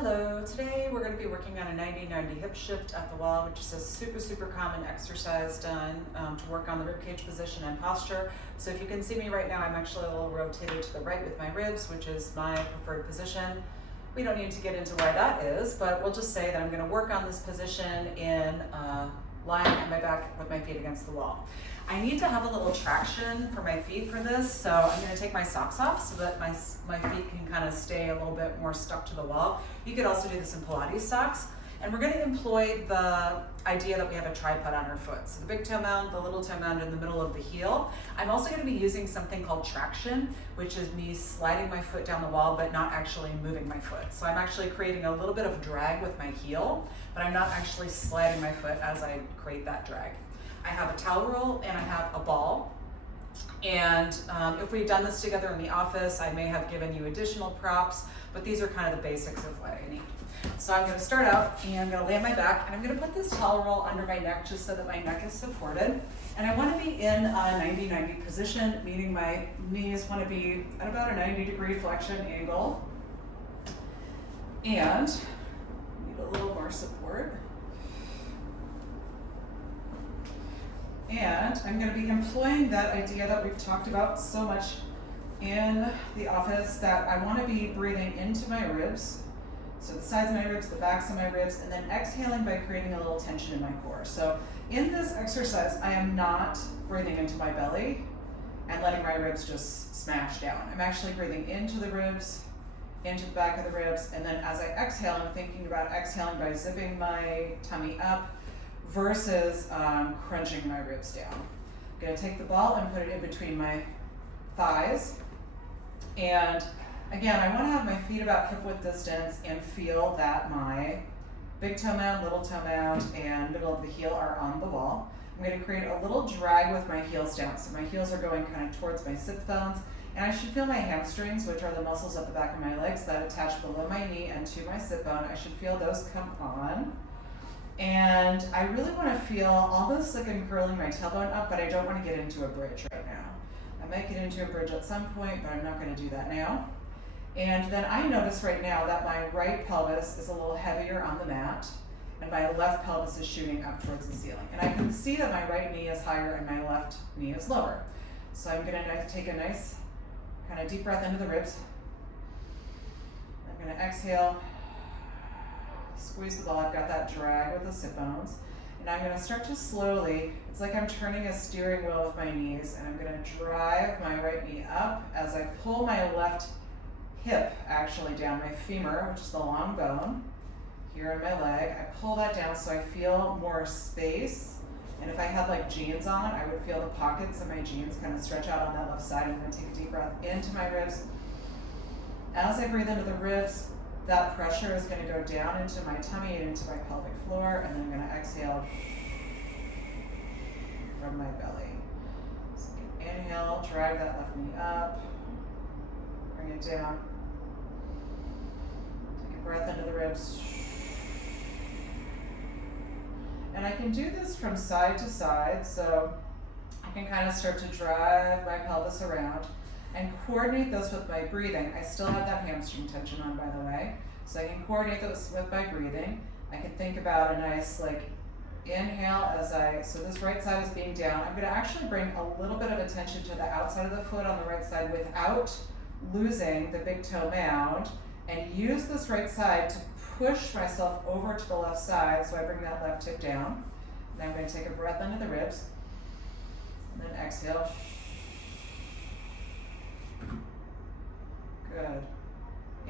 Hello, today we're going to be working on a 90-90 hip shift at the wall, which is a super common exercise done to work on the ribcage position and posture. So if you can see me right now, I'm actually a little rotated to the right with my ribs, which is my preferred position. We don't need to get into why that is, but we'll just say that I'm going to work on this position in lying on my back with my feet against the wall. I need to have a little traction for my feet for this, so I'm going to take my socks off so that my feet can kind of stay a little bit more stuck to the wall. You could also do this in Pilates socks. And we're going to employ the idea that we have a tripod on our foot. So the big toe mound, the little toe mound in the middle of the heel. I'm also going to be using something called traction, which is me sliding my foot down the wall but not actually moving my foot. So I'm actually creating a little bit of drag with my heel, but I'm not actually sliding my foot as I create that drag. I have a towel roll and I have a ball. And if we've done this together in the office, I may have given you additional props, but these are kind of the basics of what I need. So I'm going to start out and I'm going to lay on my back and I'm going to put this towel roll under my neck just so that my neck is supported. And I want to be in a 90-90 position, meaning my knees want to be at about a 90-degree flexion angle. And need a little more support. And I'm going to be employing that idea that we've talked about so much in the office, that I want to be breathing into my ribs. So the sides of my ribs, the backs of my ribs, and then exhaling by creating a little tension in my core. So in this exercise, I am not breathing into my belly and letting my ribs just smash down. I'm actually breathing into the ribs, into the back of the ribs, and then as I exhale, I'm thinking about exhaling by zipping my tummy up versus crunching my ribs down. I'm going to take the ball and put it in between my thighs. And again, I want to have my feet about hip width distance and feel that my big toe mound, little toe mound, and middle of the heel are on the wall. I'm going to create a little drag with my heels down. So my heels are going kind of towards my sit bones. And I should feel my hamstrings, which are the muscles at the back of my legs that attach below my knee and to my sit bone. I should feel those come on. And I really want to feel almost like I'm curling my tailbone up, but I don't want to get into a bridge right now. I might get into a bridge at some point, but I'm not going to do that now. And then I notice right now that my right pelvis is a little heavier on the mat, and my left pelvis is shooting up towards the ceiling. And I can see that my right knee is higher and my left knee is lower. So I'm going to take a nice kind of deep breath into the ribs. I'm going to exhale. Squeeze the ball. I've got that drag with the sit bones. And I'm going to start to slowly, it's like I'm turning a steering wheel with my knees, and I'm going to drive my right knee up as I pull my left hip actually down, my femur, which is the long bone, here in my leg. I pull that down so I feel more space. And if I had like jeans on, I would feel the pockets of my jeans kind of stretch out on that left side. I'm going to take a deep breath into my ribs. As I breathe into the ribs, that pressure is going to go down into my tummy and into my pelvic floor, and then I'm going to exhale from my belly. So inhale, drag that left knee up, bring it down. Take a breath into the ribs. And I can do this from side to side, so I can kind of start to drive my pelvis around and coordinate this with my breathing. I still have that hamstring tension on, by the way. So I can coordinate this with my breathing. I can think about a nice inhale so this right side is being down. I'm gonna actually bring a little bit of attention to the outside of the foot on the right side without losing the big toe mound, and use this right side to push myself over to the left side. So I bring that left hip down. And I'm gonna take a breath into the ribs, and then exhale. Good.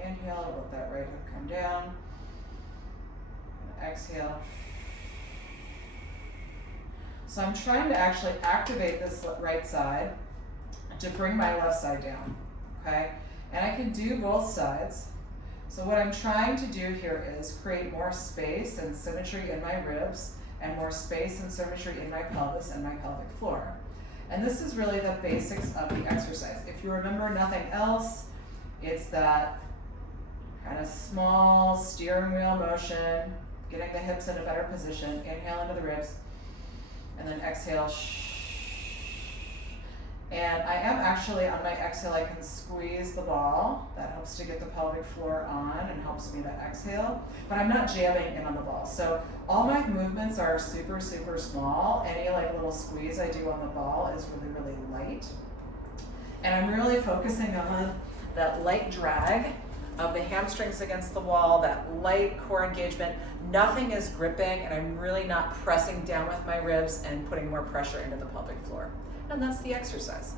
Inhale, let that right hip come down. And exhale. So I'm trying to actually activate this right side to bring my left side down, okay? And I can do both sides. So what I'm trying to do here is create more space and symmetry in my ribs, and more space and symmetry in my pelvis and my pelvic floor. And this is really the basics of the exercise. If you remember nothing else, it's that kind of small steering wheel motion, getting the hips in a better position. Inhale into the ribs, and then exhale. And I am actually, on my exhale, I can squeeze the ball. That helps to get the pelvic floor on and helps me to exhale. But I'm not jamming in on the ball. So all my movements are super, super small. Any like little squeeze I do on the ball is really, really light. And I'm really focusing on that light drag of the hamstrings against the wall, that light core engagement. Nothing is gripping, and I'm really not pressing down with my ribs and putting more pressure into the pelvic floor. And that's the exercise.